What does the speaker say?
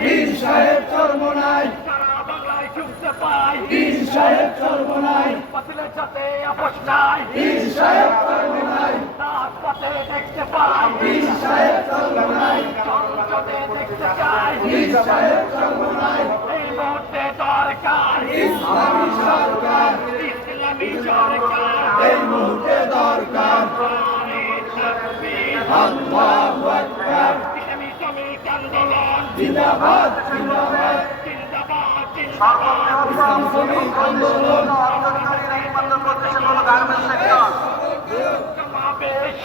পীর সাহেব চরমোনাই সারা বাংলায় শুনতে পাই পীর সাহেব চরমোনাই বাতিলের সাথে আপোষ নাই পীর সাহেব চরমোনাই রাজপথে দেখতে পাই পীর সাহেব চরমোনাই সংসদে দেখতে চাই পীর সাহেব চরমোনাই এই মুহূর্তে দরকার ইসলামী সরকার ইসলামী সরকার এই মুহূর্তে দরকার আল্লাহু আকবার ইসলামী শ্রমিক আন্দোলন জিন্দাবাদ জিন্দাবাদ জিন্দাবাদ জিন্দাবাদ ইসলাম শ্রমিক আন্দোলন সমাবেশ